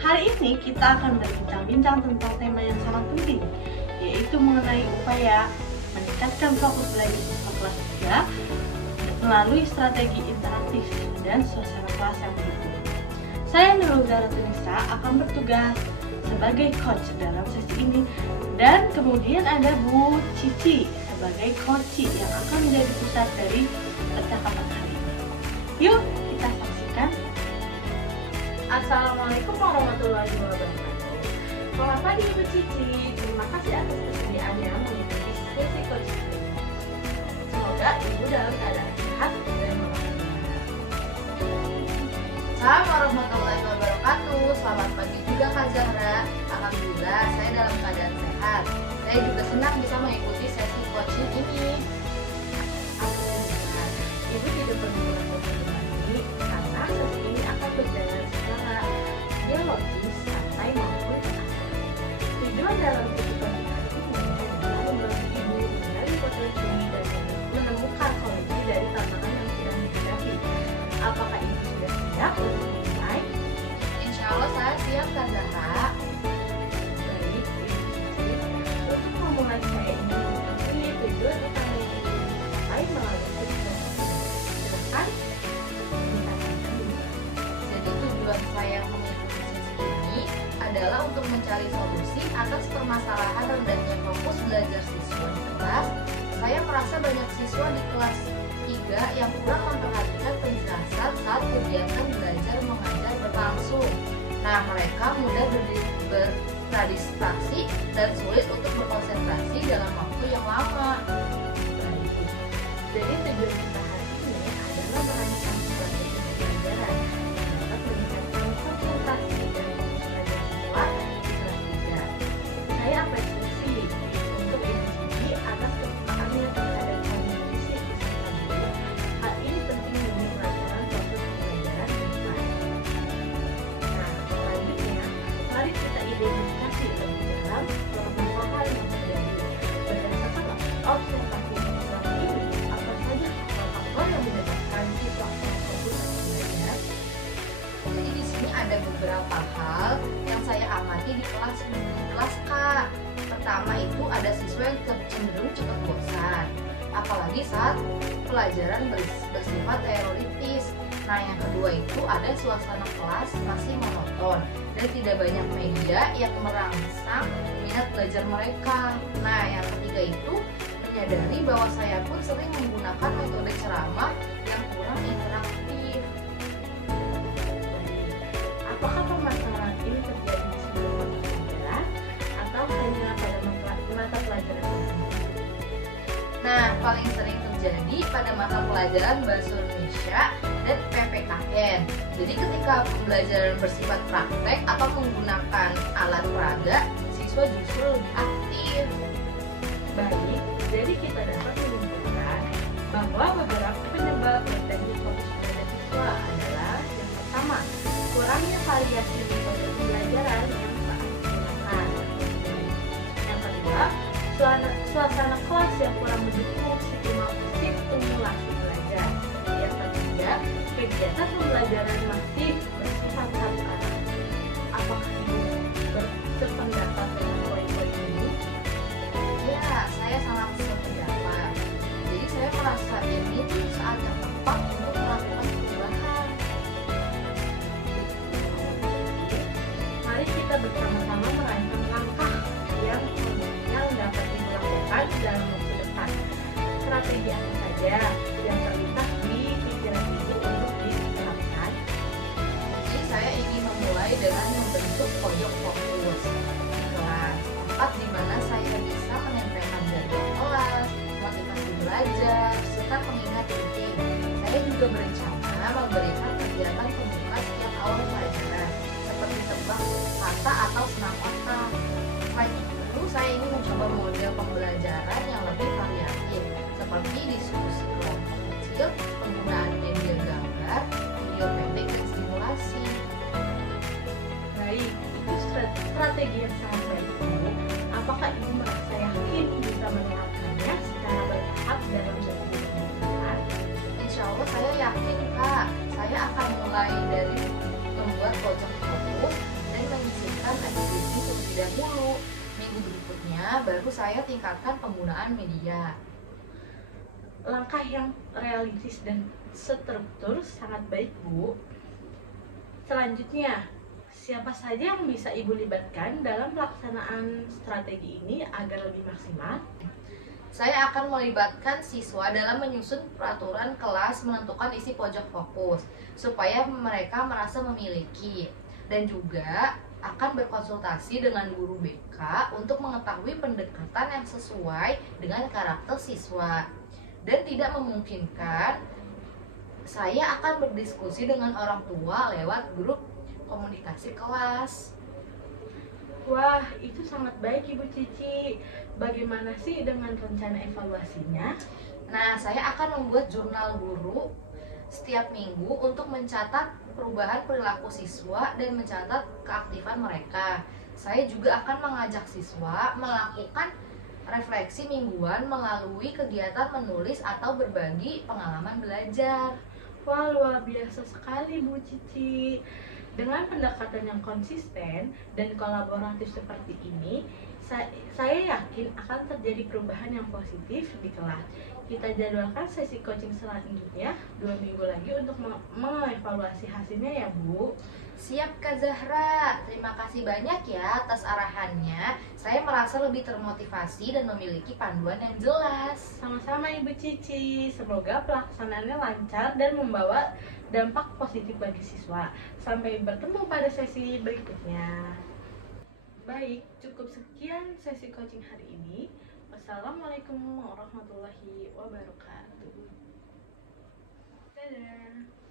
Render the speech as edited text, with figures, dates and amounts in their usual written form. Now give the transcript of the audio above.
Hari ini kita akan berbincang-bincang tentang tema yang sangat penting, yaitu mengenai upaya meningkatkan fokus belajar siswa kelas 3 melalui strategi interaktif dan suasana kelas yang mendukung. Saya Nurul Zaratunisa akan bertugas sebagai coach dalam sesi ini, dan kemudian ada Bu Cici sebagai coach yang akan menjadi pusat dari percakapan hari ini. Yuk kita saksikan. Assalamualaikum warahmatullahi wabarakatuh. Selamat pagi Ibu Cici. Terima kasih atas kesediaannya mengikuti sesi coach ini. Semoga Ibu dalam keadaan sehat dan berbahagia. Assalamualaikum warahmatullahi wabarakatuh. Selamat pagi juga Kak Zahra. Alhamdulillah saya dalam keadaan sehat. Saya juga senang bisa mengikuti sesi coaching ini. Alhamdulillah, Ibu tidak perlu merasa terbebani karena sesi ini akan berjalan secara dialogis, santai maupun asal. Tujuan dalam sesi coaching ini adalah membantu Ibu mengenali potensi dan menemukan solusi dari tantangan yang sedang dihadapi. Apakah Ibu sudah siap untuk mulai? Insya Allah saya siap Kak Zahra. Baik, Ibu Cici. Untuk memulai saya ingin mengetahui tujuan utama yang ingin dicapai melalui sesi coaching ini. Silakan ditanyakan dulu. Jadi tujuan saya mengikuti sesi ini adalah untuk mencari solusi atas permasalahan rendahnya fokus belajar siswa di kelas. Saya merasa banyak siswa di kelas 3 yang kurang memperhatikan penjelasan saat kegiatan belajar mengajar berlangsung. Nah, mereka mudah berdistraksi dan sulit untuk berkonsentrasi dalam waktu yang lama. Baik. Jadi tujuan kita hari ini adalah merancang strategi pembelajaran yang dapat meningkatkan konsentrasi dan fokus belajar siswa di kelas 3. Saya apresiasi untuk Ibu Cici atas kepekaan terhadap komunikasi peserta didik. Hal ini penting demi kelancaran proses pembelajaran di depan. Nah, selanjutnya, mari kita identifikasi lebih dalam beberapa hal yang terjadi. Berdasarkan observasi siswa ini, apa saja faktor yang menyebabkan siswa kurang fokus dalam belajar? Jadi di sini ada beberapa hal yang saya amati di kelas Kak. Pertama itu ada siswa yang cenderung cepat bosan, apalagi saat pelajaran bersifat teoritis. Nah, yang kedua itu ada suasana kelas masih monoton dan tidak banyak media yang merangsang minat belajar mereka. Nah, yang ketiga itu menyadari bahwa saya pun sering menggunakan metode ceramah yang kurang interaktif. Apakah permasalahan ini terjadi di seluruh mata pelajaran atau hanya pada mata pelajaran tertentu? Nah, paling sering terjadi pada mata pelajaran Bahasa Indonesia dan PPKN. Jadi ketika pembelajaran bersifat praktek atau menggunakan alat peraga, siswa justru lebih aktif. Baik, jadi kita dapat menyimpulkan bahwa beberapa penyebab rendahnya fokus belajar siswa adalah yang pertama, kurangnya variasi metode pembelajaran yang saat digunakan. Yang kedua, suasana kelas yang kurang mendukung stimulasi belajar. Yang ketiga, kegiatan pembelajaran masih bersifat transparan. Apakah Ibu bersependapat dengan poin-poin ini? Ya, saya sangat sependapat. Jadi saya merasa ini tuh saat yang tepat untuk melakukan perubahan. Mari kita bersama-sama merancang langkah yang dapat dilakukan dalam waktu dekat. Strategi apa saja yang terlintas di pikiran Ibu untuk diterapkan? Jadi saya ingin memulai dengan membentuk pojok fokus di kelas, tempat di mana saya bisa menempelkan jadwal kelas, motivasi belajar, serta pengingat penting. Saya juga berencana memberikan kegiatan pembuka setiap awal pelajaran, seperti tebak kata atau senam otak. Selain itu, saya ingin mencoba model pembelajaran yang lebih variatif, seperti diskusi kelompok kecil, penggunaan media gambar, video pendek, dan simulasi. Baik, itu strategi yang sangat baik, Ibu. Apakah Ibu merasa yakin bisa menerapkannya secara bertahap dalam waktu pembelajaran? Insya Allah saya yakin Kak, saya akan mulai dari membuat pojok selanjutnya baru saya tingkatkan penggunaan media. Langkah yang realistis dan struktur sangat baik, Bu. Selanjutnya, siapa saja yang bisa Ibu libatkan dalam pelaksanaan strategi ini agar lebih maksimal? Saya akan melibatkan siswa dalam menyusun peraturan kelas, menentukan isi pojok fokus, supaya mereka merasa memiliki, dan juga akan berkonsultasi dengan guru BK untuk mengetahui pendekatan yang sesuai dengan karakter siswa. Dan tidak memungkinkan, saya akan berdiskusi dengan orang tua lewat grup komunikasi kelas. Wah, itu sangat baik Ibu Cici. Bagaimana sih dengan rencana evaluasinya? Nah, saya akan membuat jurnal guru setiap minggu untuk mencatat perubahan perilaku siswa dan mencatat keaktifan mereka. Saya juga akan mengajak siswa melakukan refleksi mingguan melalui kegiatan menulis atau berbagi pengalaman belajar. Wah, luar biasa sekali Bu Cici. Dengan pendekatan yang konsisten dan kolaboratif seperti ini, saya yakin akan terjadi perubahan yang positif di kelas. Kita jadwalkan sesi coaching selanjutnya 2 minggu lagi untuk mengevaluasi hasilnya ya Bu. Siap Kak Zahra, terima kasih banyak ya atas arahannya. Saya merasa lebih termotivasi dan memiliki panduan yang jelas. Sama-sama Ibu Cici, semoga pelaksanaannya lancar dan membawa dampak positif bagi siswa. Sampai bertemu pada sesi berikutnya. Baik, cukup sekian sesi coaching hari ini. Wassalamualaikum warahmatullahi wabarakatuh. Dadah.